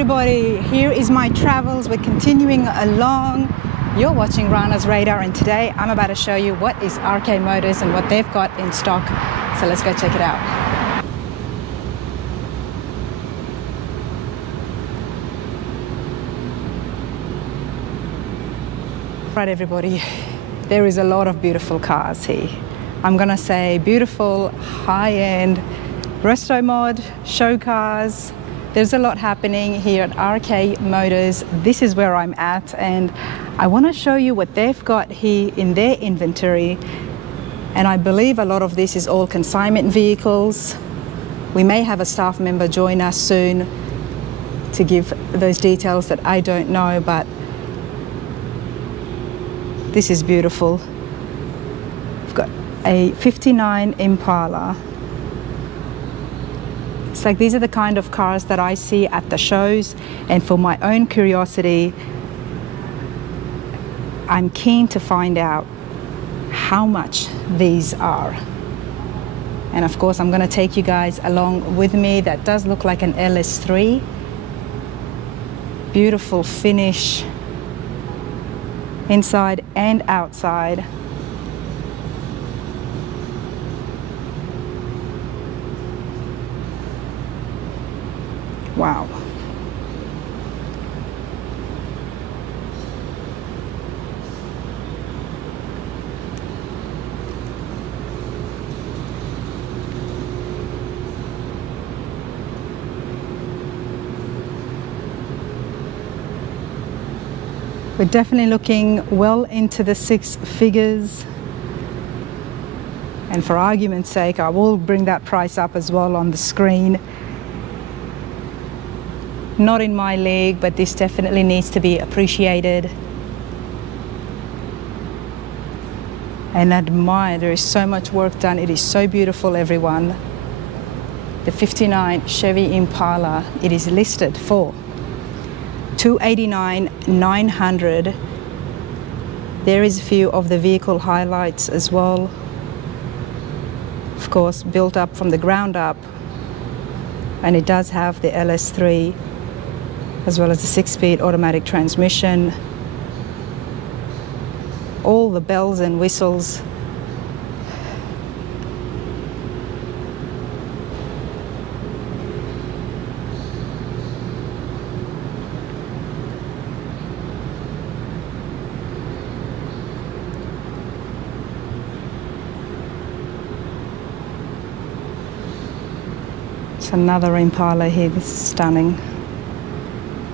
everybody, here is my travels. We're continuing along. You're watching Rana's Radar, and today I'm about to show you what is RK Motors and what they've got in stock. So let's go check it out. Right everybody, there is a lot of beautiful cars here. I'm gonna say beautiful, high-end, resto mod, show cars. There's a lot happening here at RK Motors. This is where I'm at, and I want to show you what they've got here in their inventory. And I believe a lot of this is all consignment vehicles. We may have a staff member join us soon to give those details that I don't know, but this is beautiful. We've got a 59 Impala. It's like these are the kind of cars that I see at the shows, and for my own curiosity, I'm keen to find out how much these are. And of course, I'm going to take you guys along with me. That does look like an LS3. Beautiful finish, inside and outside. Wow. We're definitely looking well into the six figures. And for argument's sake, I will bring that price up as well on the screen. Not in my league, but this definitely needs to be appreciated and admired. There is so much work done. It is so beautiful, everyone. The 59 Chevy Impala, it is listed for $289,900. There is a few of the vehicle highlights as well. Of course, built up from the ground up, and it does have the LS3 as well as the 6-speed automatic transmission. All the bells and whistles. It's another Impala here. This is stunning.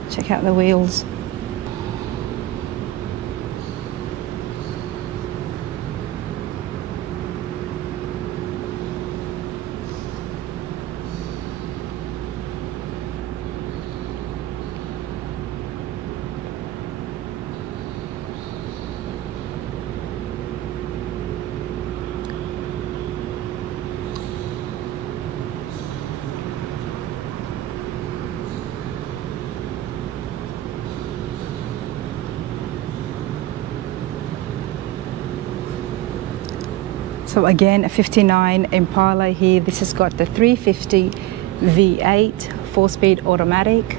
Check out the wheels. So again, a 59 Impala here. This has got the 350 V8, 4-speed automatic.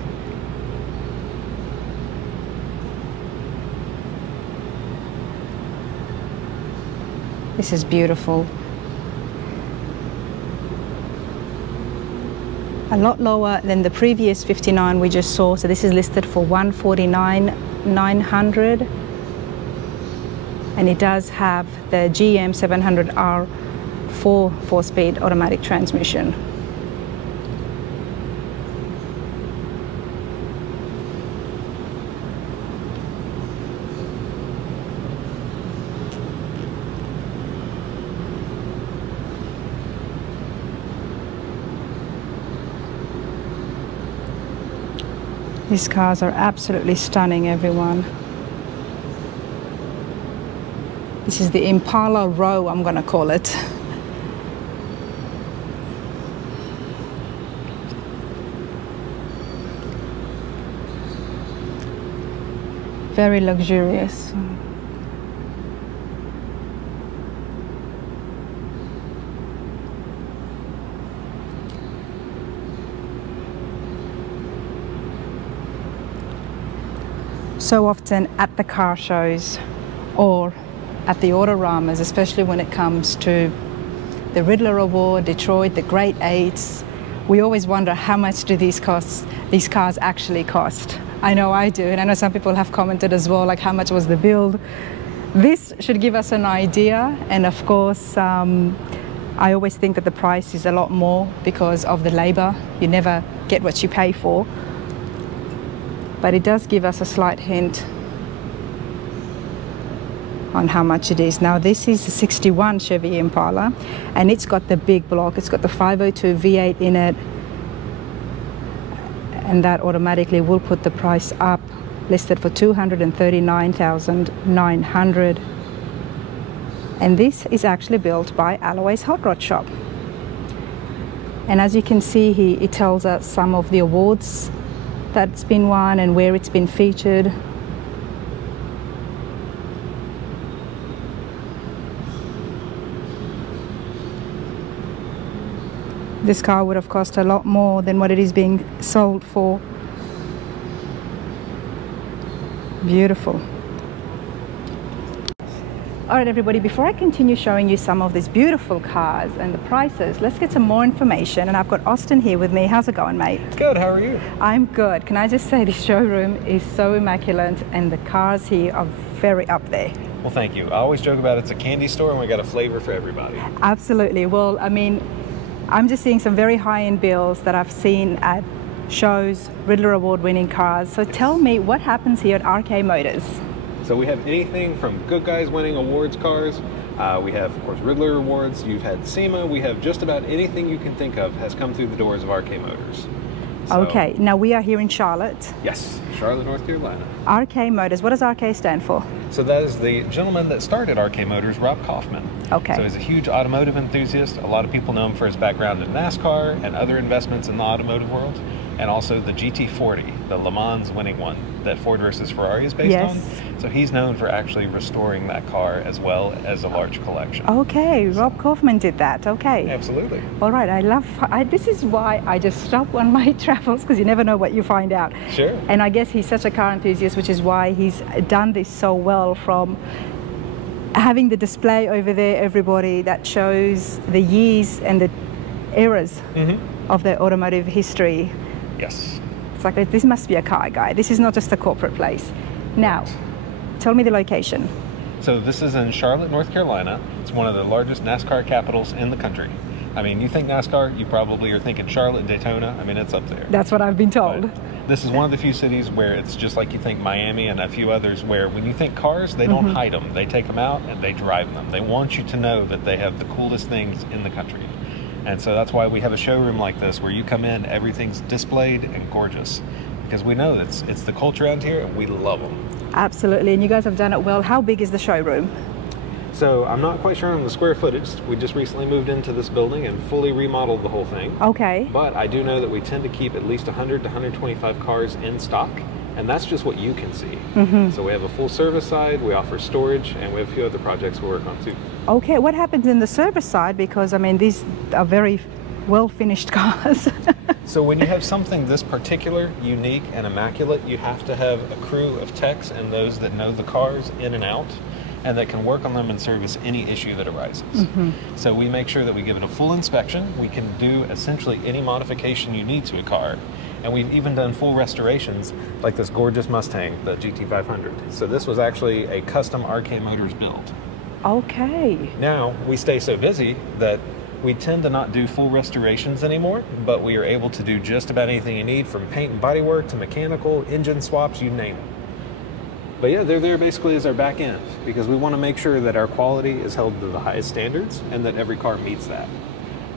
This is beautiful. A lot lower than the previous 59 we just saw. So this is listed for $149,900. And it does have the GM 700R 4-speed automatic transmission. These cars are absolutely stunning, everyone. This is the Impala row, I'm gonna call it. Very luxurious. so often at the car shows or at the Autoramas, especially when it comes to the Riddler Award, Detroit, the Great Eights, we always wonder how much do these cars actually cost. I know I do, and I know some people have commented as well, like how much was the build. This should give us an idea, and of course I always think that the price is a lot more because of the labor. You never get what you pay for, but it does give us a slight hint on how much it is. Now this is a 61 Chevy Impala, and it's got the big block. It's got the 502 V8 in it, and that automatically will put the price up, listed for $239,900. And this is actually built by Alloway's Hot Rod Shop. And as you can see here, it tells us some of the awards that's been won and where it's been featured. This car would have cost a lot more than what it is being sold for. Beautiful. All right, everybody, before I continue showing you some of these beautiful cars and the prices, let's get some more information. And I've got Austin here with me. How's it going, mate? Good, how are you? I'm good. Can I just say the showroom is so immaculate and the cars here are very up there. Well, thank you. I always joke about it's a candy store and we got a flavor for everybody. Absolutely. Well, I mean, I'm just seeing some very high-end builds that I've seen at shows, Riddler Award-winning cars. So tell me, what happens here at RK Motors? So we have anything from good guys winning awards cars. We have, of course, Riddler Awards. You've had SEMA. We have just about anything you can think of has come through the doors of RK Motors. So, okay, now we are here in Charlotte. Yes, Charlotte, North Carolina. RK Motors, what does RK stand for? So that is the gentleman that started RK Motors, Rob Kaufman. Okay. So he's a huge automotive enthusiast. A lot of people know him for his background in NASCAR and other investments in the automotive world, and also the GT40, the Le Mans winning one that Ford versus Ferrari is based on. So he's known for actually restoring that car as well as a large collection. Okay, Rob Kaufman did that. Okay. Absolutely. All right, this is why I just stop on my travels, because you never know what you find out. Sure. And I guess he's such a car enthusiast, which is why he's done this so well, from having the display over there, everybody, that shows the years and the eras of the automotive history. Yes. It's like, this must be a car guy. This is not just a corporate place. Now, tell me the location. So this is in Charlotte, North Carolina. It's one of the largest NASCAR capitals in the country. I mean, you think NASCAR, you probably are thinking Charlotte, Daytona. I mean, it's up there. That's what I've been told. But this is one of the few cities where it's just like you think Miami and a few others, where when you think cars, they don't hide them. They take them out and they drive them. They want you to know that they have the coolest things in the country. And so that's why we have a showroom like this, where you come in, everything's displayed and gorgeous, because we know that it's the culture around here and we love them. Absolutely, and you guys have done it well. How big is the showroom? So I'm not quite sure on the square footage. We just recently moved into this building and fully remodeled the whole thing. Okay. But I do know that we tend to keep at least 100 to 125 cars in stock, and that's just what you can see. So we have a full service side, we offer storage, and we have a few other projects we work on too. Okay, what happens in the service side? Because, I mean, these are very well-finished cars. So when you have something this particular, unique, and immaculate, you have to have a crew of techs and those that know the cars in and out, and that can work on them and service any issue that arises. So we make sure that we give it a full inspection. We can do essentially any modification you need to a car. And we've even done full restorations, like this gorgeous Mustang, the GT500. So this was actually a custom RK Motors build. Okay. Now, we stay so busy that we tend to not do full restorations anymore, but we are able to do just about anything you need, from paint and bodywork to mechanical, engine swaps, you name it. But yeah, they're there basically as our back end, because we want to make sure that our quality is held to the highest standards and that every car meets that.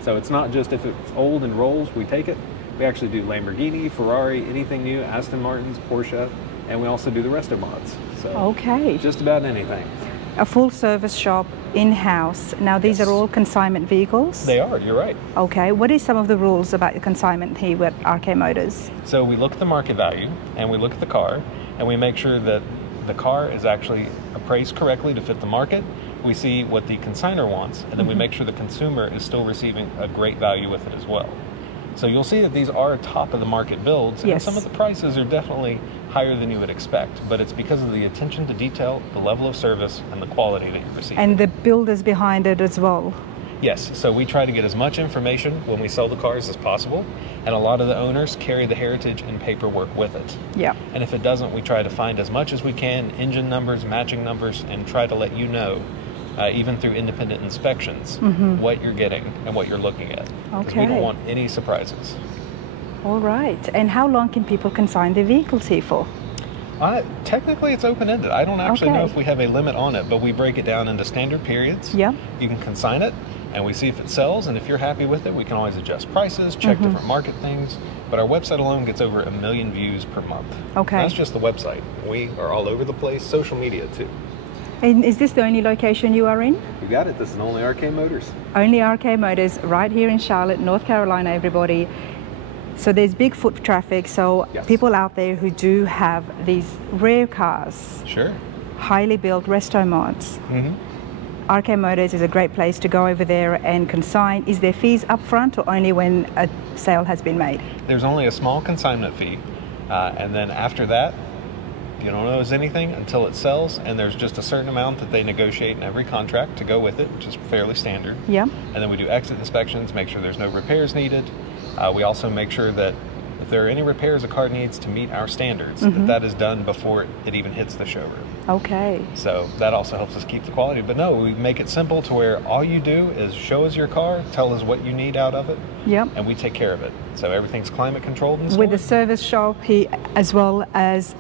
So it's not just if it's old and rolls, we take it. We actually do Lamborghini, Ferrari, anything new, Aston Martins, Porsche, and we also do the resto mods. So okay. Just about anything. A full service shop in-house. Now these are all consignment vehicles? They are, you're right. Okay, what is some of the rules about the consignment here at RK Motors? So we look at the market value and we look at the car and we make sure that the car is actually appraised correctly to fit the market. We see what the consignor wants, and then we make sure the consumer is still receiving a great value with it as well. So you'll see that these are top of the market builds, and Yes. some of the prices are definitely higher than you would expect, but it's because of the attention to detail, the level of service, and the quality that you receive. And the builders behind it as well. Yes, so we try to get as much information when we sell the cars as possible, and a lot of the owners carry the heritage and paperwork with it. Yeah. And if it doesn't, we try to find as much as we can, engine numbers, matching numbers, and try to let you know, even through independent inspections, what you're getting and what you're looking at. 'Cause Okay. we don't want any surprises. All right. And how long can people consign their vehicles here for? Technically, it's open-ended. I don't actually know Okay. if we have a limit on it, but we break it down into standard periods. Yeah. You can consign it, and we see if it sells, and if you're happy with it, we can always adjust prices, check different market things. But our website alone gets over 1 million views per month. Okay. That's just the website. We are all over the place, social media too. And is this the only location you are in? You got it. This is only RK Motors. Only RK Motors right here in Charlotte, North Carolina, everybody. So there's big foot traffic. So Yes. people out there who do have these rare cars, Sure. highly built resto mods, Mm-hmm. RK Motors is a great place to go over there and consign. Is there fees up front or only when a sale has been made? There's only a small consignment fee, and then after that, you don't owe us anything until it sells, and there's just a certain amount that they negotiate in every contract to go with it, which is fairly standard. Yeah. And then we do exit inspections, make sure there's no repairs needed. We also make sure that if there are any repairs a car needs to meet our standards, that is done before it even hits the showroom. Okay. So that also helps us keep the quality. But no, we make it simple to where all you do is show us your car, tell us what you need out of it, Yep. and we take care of it. So everything's climate controlled and With the service shop here, as well as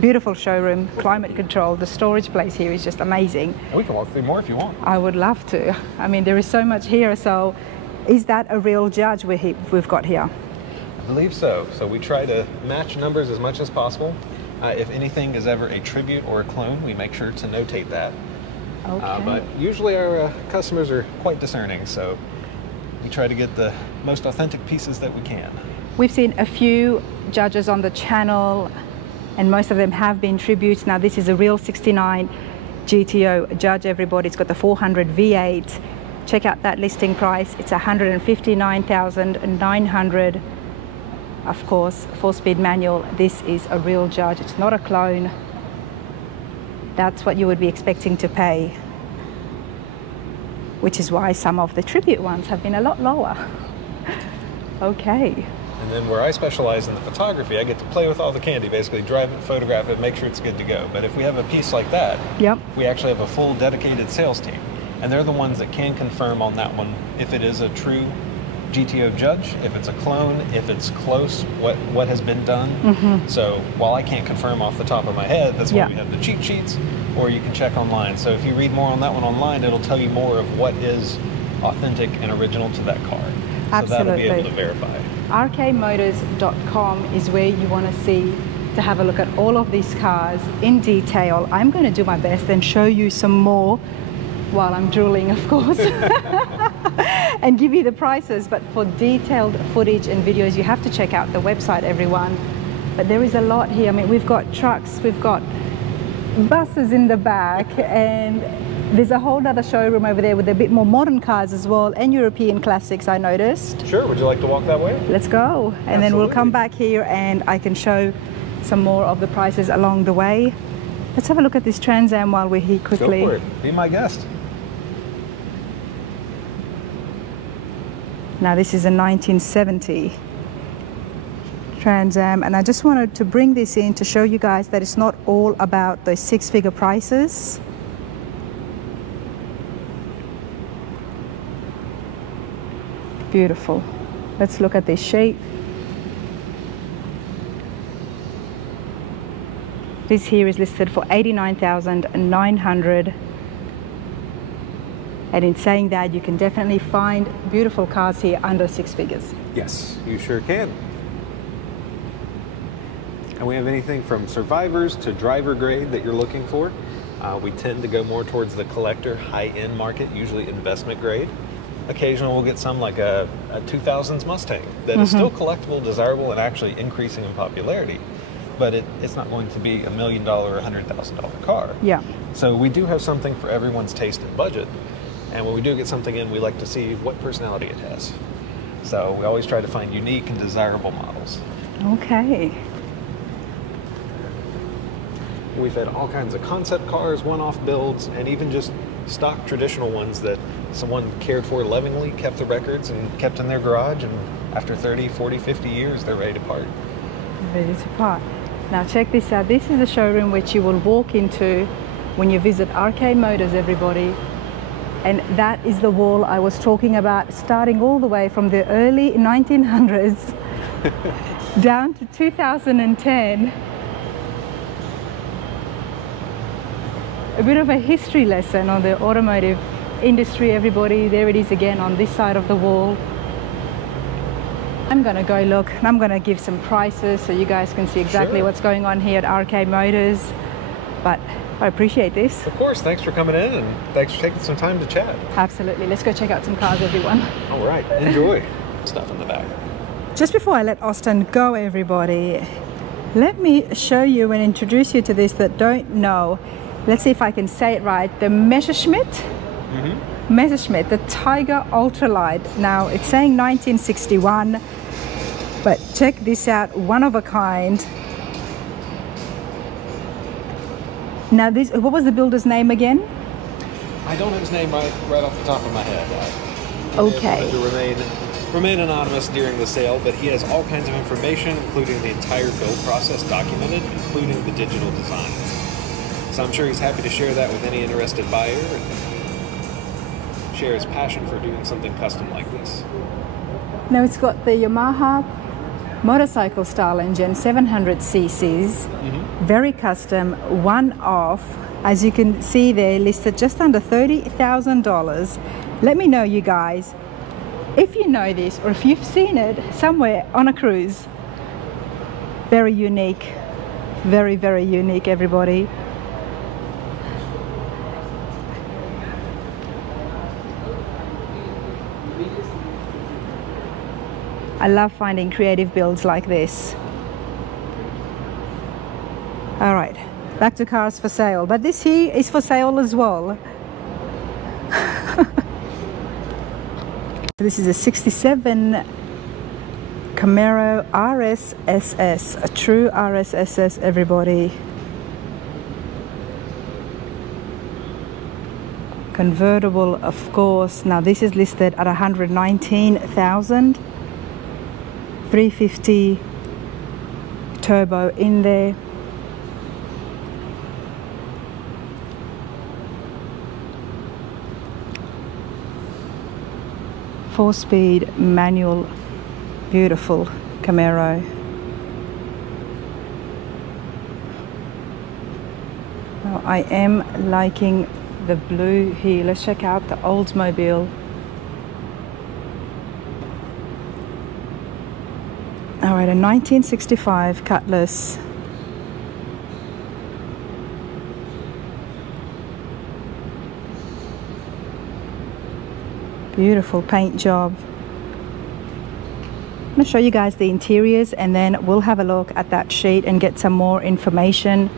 beautiful showroom, climate controlled. The storage place here is just amazing. we can walk through more if you want. I would love to. I mean, there is so much here. So is that a real Judge we've got here? I believe so. So we try to match numbers as much as possible. If anything is ever a tribute or a clone, we make sure to notate that. Okay. But usually our customers are quite discerning, so we try to get the most authentic pieces that we can. We've seen a few Judges on the channel, and most of them have been tributes. Now this is a real 69 GTO Judge, everybody. It's got the 400 V8. Check out that listing price. It's $159,900. Of course, 4-speed manual. This is a real Judge. It's not a clone. That's what you would be expecting to pay, which is why some of the tribute ones have been a lot lower. Okay. And then where I specialize in the photography, I get to play with all the candy, basically drive it, photograph it, make sure it's good to go. But if we have a piece like that, Yep. we actually have a full dedicated sales team. And they're the ones that can confirm on that one if it is a true GTO Judge, if it's a clone, if it's close, what has been done. So while I can't confirm off the top of my head, that's why Yeah. we have the cheat sheets, or you can check online. So if you read more on that one online, it'll tell you more of what is authentic and original to that car. So that'll be able to verify. rkmotors.com is where you want to see to have a look at all of these cars in detail. I'm going to do my best and show you some more while I'm drooling, of course, and give you the prices. But for detailed footage and videos, you have to check out the website, everyone. But there is a lot here. I mean, we've got trucks, we've got buses in the back, and there's a whole other showroom over there with a bit more modern cars as well, and European classics, I noticed. Sure, would you like to walk that way? Let's go. And then we'll come Absolutely. back here and I can show some more of the prices along the way. Let's have a look at this Trans Am while we're here quickly. Go for it. Be my guest. Now this is a 1970 Trans Am, and I just wanted to bring this in to show you guys that it's not all about those six-figure prices. Beautiful. Let's look at this shape. This here is listed for $89,900. And in saying that, you can definitely find beautiful cars here under six figures. Yes, you sure can. And we have anything from survivors to driver grade that you're looking for. We tend to go more towards the collector high-end market, usually investment grade. Occasionally we'll get some like a 2000s Mustang that is still collectible, desirable, and actually increasing in popularity. But it's not going to be $1 million or $100,000 car. Yeah. So we do have something for everyone's taste and budget. And when we do get something in, we like to see what personality it has. So we always try to find unique and desirable models. Okay. We've had all kinds of concept cars, one-off builds, and even just stock traditional ones that someone cared for lovingly, kept the records and kept in their garage, and after 30, 40, 50 years, they're ready to part. Ready to part. Now check this out. This is the showroom which you will walk into when you visit RK Motors, everybody. And that is the wall I was talking about, starting all the way from the early 1900s down to 2010. A bit of a history lesson on the automotive industry, everybody. There it is again on this side of the wall. I'm gonna go look and I'm gonna give some prices so you guys can see exactly what's going on here at RK Motors. But I appreciate this. Of course, thanks for coming in and thanks for taking some time to chat. Absolutely. Let's go check out some cars, everyone. All right, enjoy. Stuff in the back. Just before I let Austin go, everybody, let me show you and introduce you to this that don't know. Let's see if I can say it right. The Messerschmitt. Messerschmitt, the Tiger Ultralight. Now it's saying 1961, but check this out, one of a kind. Now this, what was the builder's name again? I don't have his name right off the top of my head. Okay. To remain anonymous during the sale, but he has all kinds of information, including the entire build process documented, including the digital designs. So I'm sure he's happy to share that with any interested buyer and share his passion for doing something custom like this. Now it's got the Yamaha motorcycle style engine, 700 cc's, very custom, one-off. As you can see there, listed just under $30,000. Let me know, you guys, if you know this or if you've seen it somewhere on a cruise. Very unique, very, very unique, everybody. I love finding creative builds like this. All right, back to cars for sale. But this here is for sale as well. This is a 67 Camaro RSS, a true RSS, everybody. Convertible, of course. Now this is listed at 119,000. 350 turbo in there. Four-speed manual, beautiful Camaro. Now I am liking the blue here. Let's check out the Oldsmobile. All right, a 1965 Cutlass. Beautiful paint job. I'm going to show you guys the interiors and then we'll have a look at that sheet and get some more information.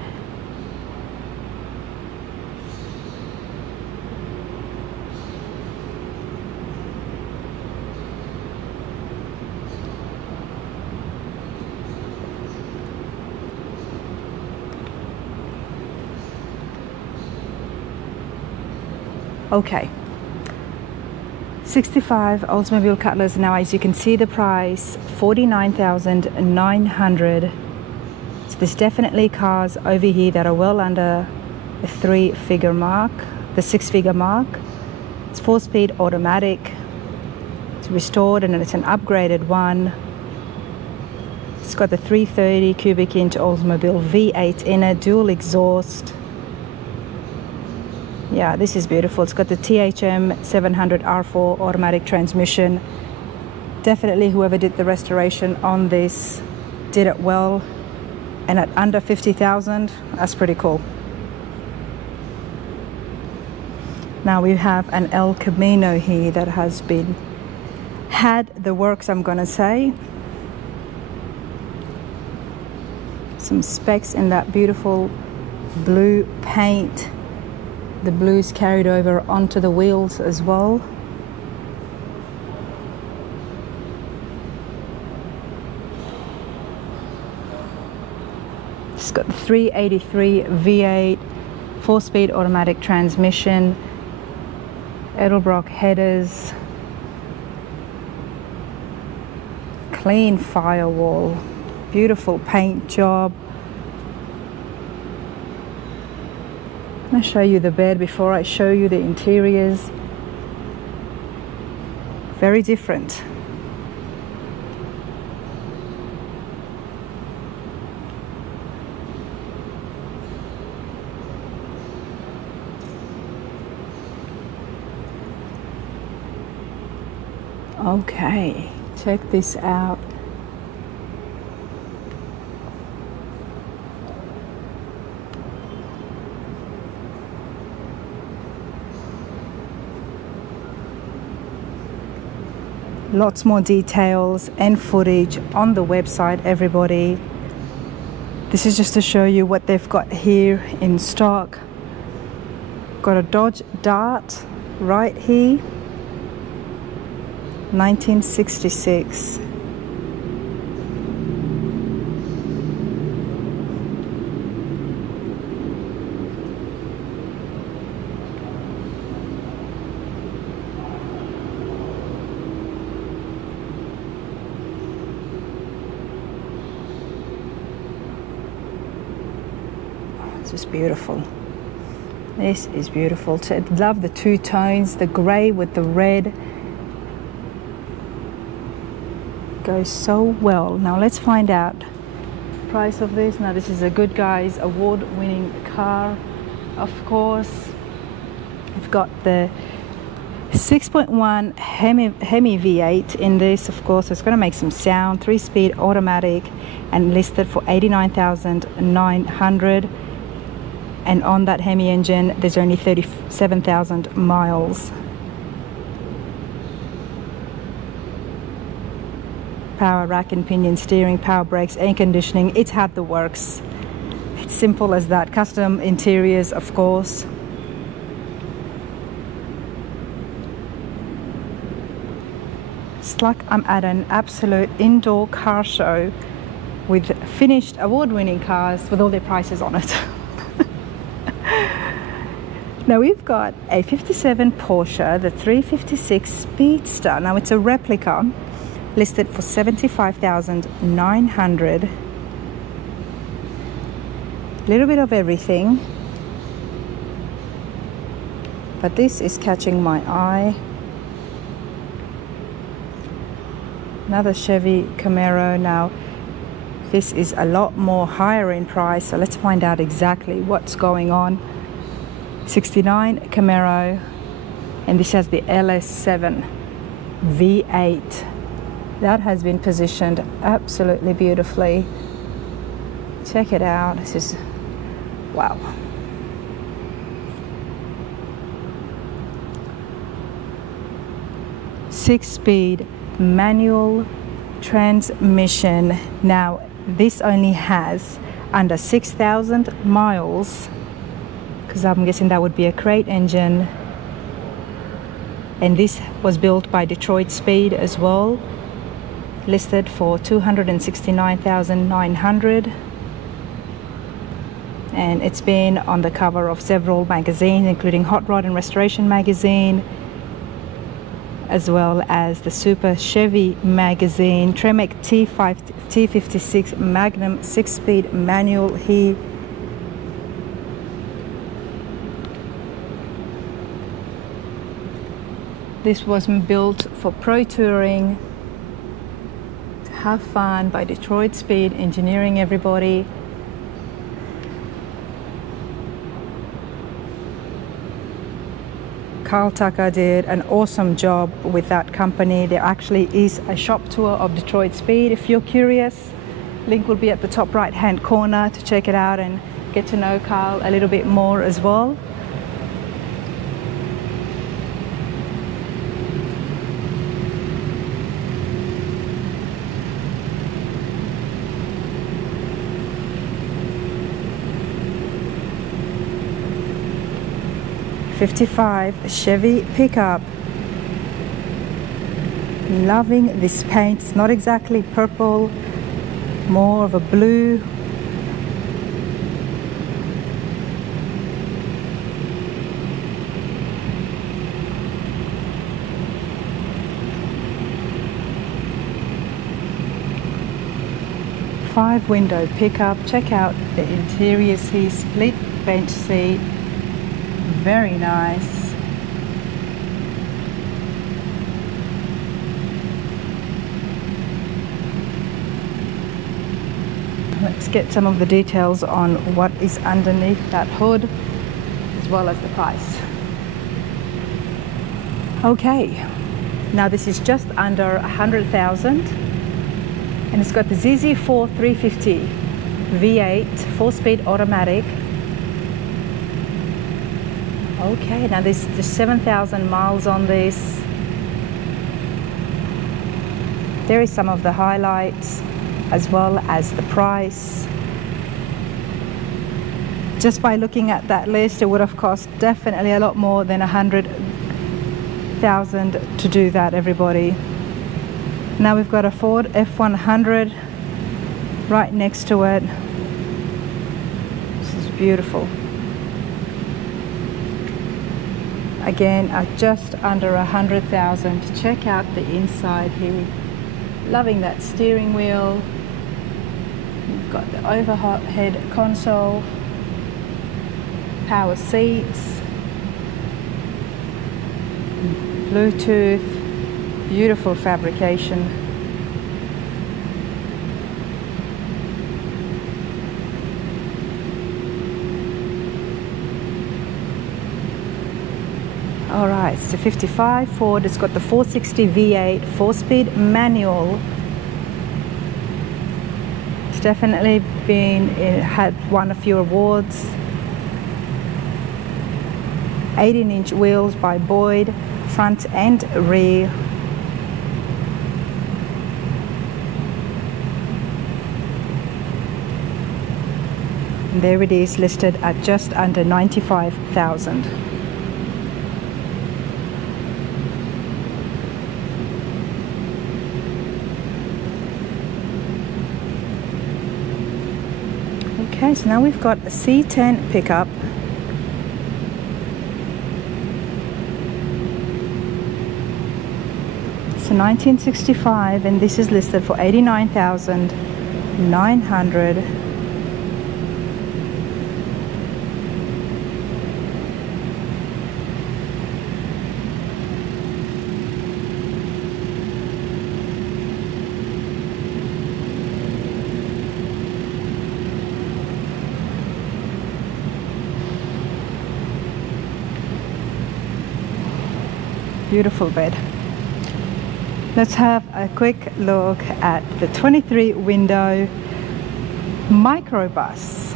Okay, 65 Oldsmobile Cutlass. Now as you can see the price, $49,900. So there's definitely cars over here that are well under the three-figure mark, the six-figure mark. It's four-speed automatic. It's restored and it's an upgraded one. It's got the 330 cubic inch Oldsmobile V8 in it, dual exhaust. Yeah, this is beautiful. It's got the THM 700 R4 automatic transmission. Definitely whoever did the restoration on this did it well. And at under 50,000, that's pretty cool. Now we have an El Camino here that has been had the works, I'm gonna say. Some specs in that beautiful blue paint. The blue's carried over onto the wheels as well. It's got the 383 V8, 4-speed automatic transmission, Edelbrock headers, clean firewall, beautiful paint job. I'm going to show you the bed before I show you the interiors. Very different. Okay, check this out. Lots more details and footage on the website, everybody. This is just to show you what they've got here in stock. Got a Dodge Dart right here, 1966. This is beautiful. This is beautiful. I love the two tones, the grey with the red. Goes so well. Now let's find out price of this. Now this is a Good Guys award-winning car, of course. We've got the 6.1 Hemi V8 in this, of course. So it's going to make some sound. 3-speed automatic and listed for $89,900. And on that Hemi engine, there's only 37,000 miles. Power rack and pinion steering, power brakes, air conditioning. It's had the works. It's simple as that. Custom interiors, of course. It's like I'm at an absolute indoor car show with finished award-winning cars with all their prices on it. Now we've got a 57 Porsche, the 356 Speedster. Now it's a replica, listed for $75,900. A little bit of everything, but this is catching my eye. Another Chevy Camaro. Now this is a lot more higher in price, so let's find out exactly what's going on. 69 Camaro, and this has the LS7 V8. That has been positioned absolutely beautifully. Check it out. This is wow. Six-speed manual transmission. Now this only has under 6,000 miles, because I'm guessing that would be a crate engine. And this was built by Detroit Speed as well, listed for $269,900. And it's been on the cover of several magazines, including Hot Rod and Restoration magazine, as well as the Super Chevy magazine. Tremec T56 Magnum 6-speed manual here. This was built for pro touring, to have fun, by Detroit Speed Engineering, everybody. Carl Tucker did an awesome job with that company. There actually is a shop tour of Detroit Speed if you're curious. Link will be at the top right hand corner to check it out and get to know Carl a little bit more as well. '55 Chevy pickup. Loving this paint. It's not exactly purple, more of a blue. 5-window pickup. Check out the interiors here. Split bench seat. Very nice. Let's get some of the details on what is underneath that hood, as well as the price. Okay, now this is just under 100,000, and it's got the ZZ4 350 V8 4-speed automatic. Okay, now there's just 7,000 miles on this. There is some of the highlights, as well as the price. Just by looking at that list, it would have cost definitely a lot more than 100,000 to do that, everybody. Now we've got a Ford F100 right next to it. This is beautiful. Again, at just under 100,000. Check out the inside here. Loving that steering wheel. You've got the overhead console, power seats, Bluetooth, beautiful fabrication. All right, it's a 55 Ford. It's got the 460 V8 4-speed manual. It's definitely won a few awards. 18-inch wheels by Boyd, front and rear. And there it is, listed at just under 95,000. Okay, so now we've got a C10 pickup. It's a 1965, and this is listed for 89,900. Beautiful bed. Let's have a quick look at the 23-window Microbus.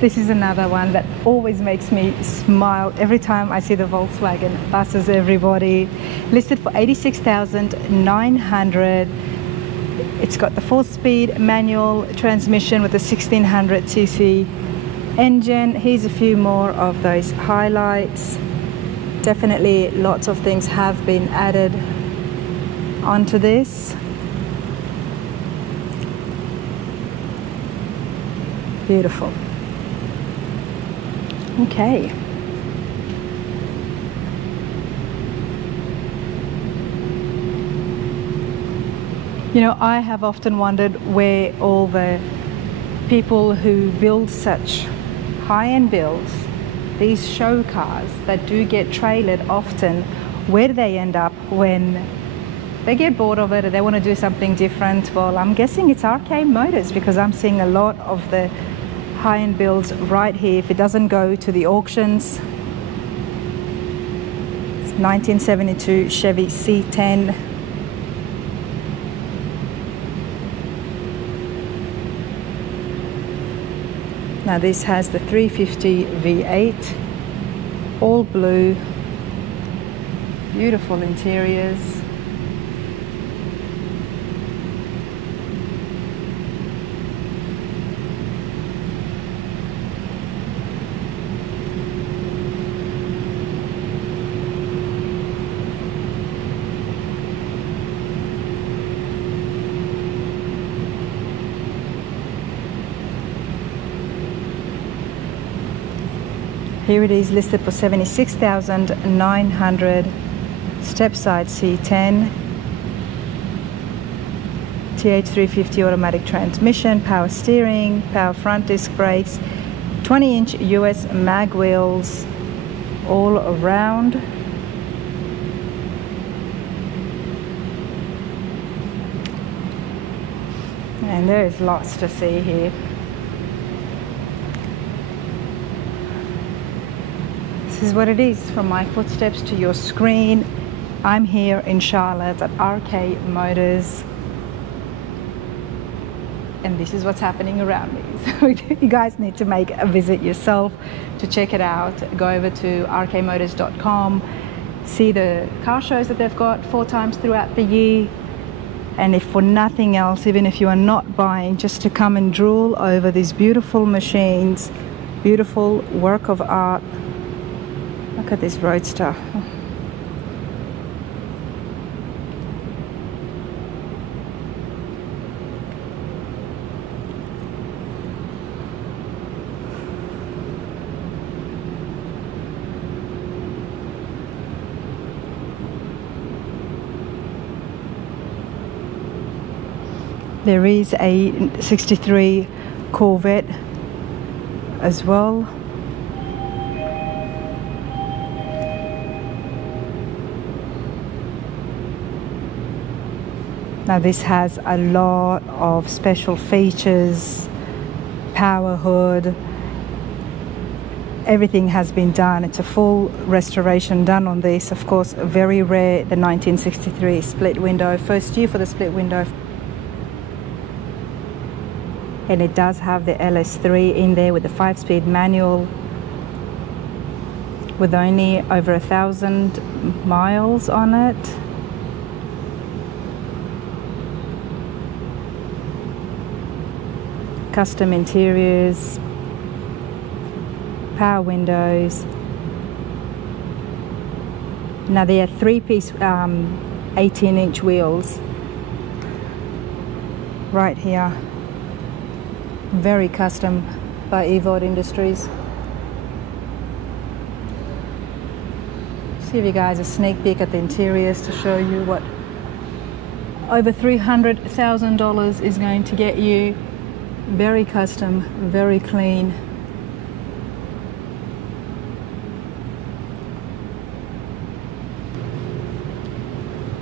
This is another one that always makes me smile every time I see the Volkswagen buses, everybody. Listed for 86,900. It's got the 4-speed manual transmission with a 1600cc engine. Here's a few more of those highlights. Definitely lots of things have been added onto this. Beautiful. Okay. You know, I have often wondered where all the people who build such high-end builds, these show cars that do get trailered often, where do they end up when they get bored of it and they want to do something different? Well, I'm guessing it's RK Motors, because I'm seeing a lot of the high-end builds right here. If it doesn't go to the auctions, it's 1972 Chevy C10. Now this has the 350 V8, all blue, beautiful interiors. Here it is, listed for 76,900. step side C10, TH350 automatic transmission, power steering, power front disc brakes, 20-inch US mag wheels all around. And there is lots to see here. This is what it is, from my footsteps to your screen. I'm here in Charlotte at RK Motors. And this is what's happening around me. So you guys need to make a visit yourself to check it out. Go over to rkmotors.com, see the car shows that they've got 4 times throughout the year. And if for nothing else, even if you are not buying, just to come and drool over these beautiful machines, beautiful work of art. Look at this Roadster. There is a 63 Corvette as well. Now this has a lot of special features, power hood, everything has been done. It's a full restoration done on this. Of course, very rare, the 1963 split window, first year for the split window. And it does have the LS3 in there with the 5-speed manual with only over 1,000 miles on it. Custom interiors, power windows. Now they are 3-piece 18-inch wheels right here. Very custom by Evod Industries. Give you guys a sneak peek at the interiors to show you what over $300,000 is going to get you. Very custom, very clean.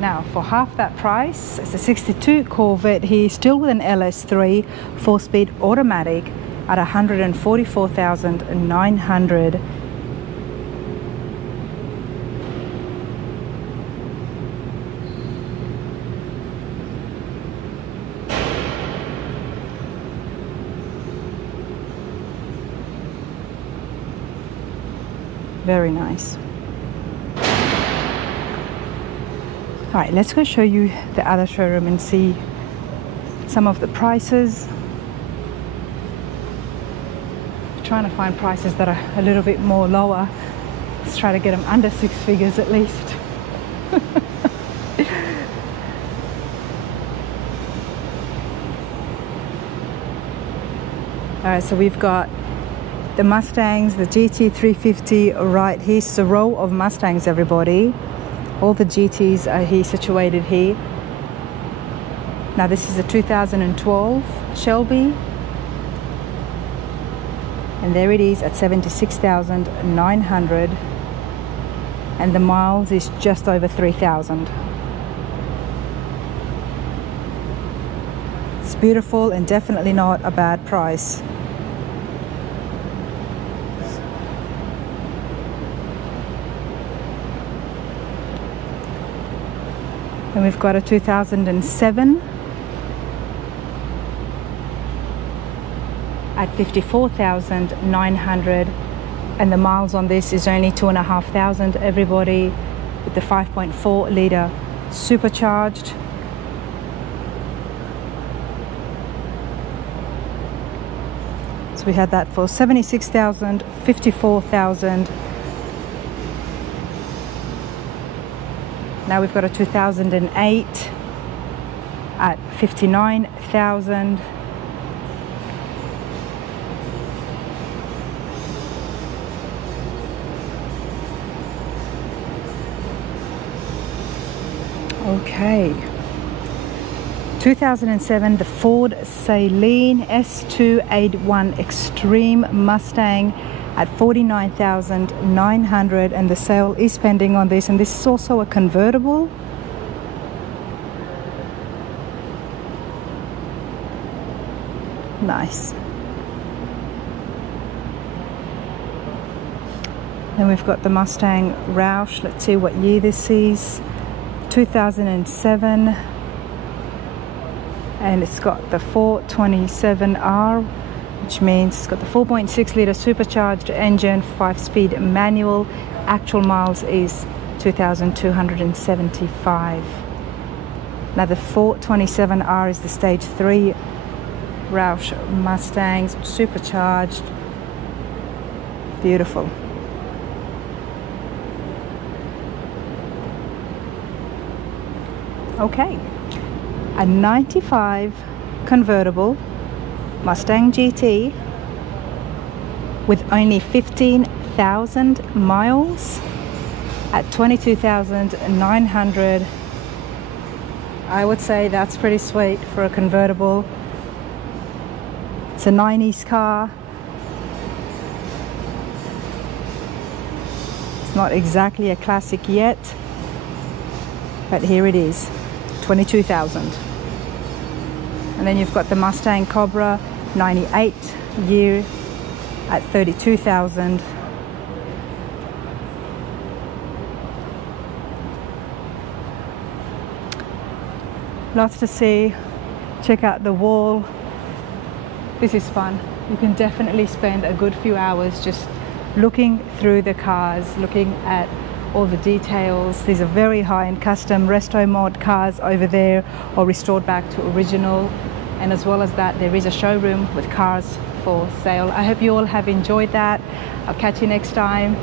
Now, for half that price, it's a 62 Corvette here, still with an LS3, 4-speed automatic at $144,900. Very nice. All right, let's go show you the other showroom and see some of the prices. Trying to find prices that are a little bit more lower. Let's try to get them under 6 figures at least. All right, so we've got the Mustangs, the GT350 right here. It's a row of Mustangs, everybody. All the GTs are here, situated here. Now this is a 2012 Shelby. And there it is at $76,900. And the miles is just over 3,000. It's beautiful and definitely not a bad price. And we've got a 2007 at $54,900, and the miles on this is only 2,500, everybody, with the 5.4 litre supercharged. So we had that for $76,000, $54,000. Now we've got a 2008 at $59,000. Okay. 2007, the Ford Saleen S281 Extreme Mustang at $49,900, and the sale is pending on this, and this is also a convertible. Nice. Then we've got the Mustang Roush. Let's see what year this is. 2007. And it's got the 427R, which means it's got the 4.6 litre supercharged engine, 5-speed manual. Actual miles is 2,275. Now the 427R is the stage 3 Roush Mustangs, supercharged. Beautiful. Okay, a 95 convertible Mustang GT with only 15,000 miles at 22,900. I would say that's pretty sweet for a convertible. It's a 90s car. It's not exactly a classic yet, but here it is, 22,000. And then you've got the Mustang Cobra 98 year at 32,000. Lots to see. Check out the wall. This is fun. You can definitely spend a good few hours just looking through the cars, looking at all the details. These are very high-end custom resto mod cars over there, or restored back to original. And as well as that, there is a showroom with cars for sale. I hope you all have enjoyed that. I'll catch you next time.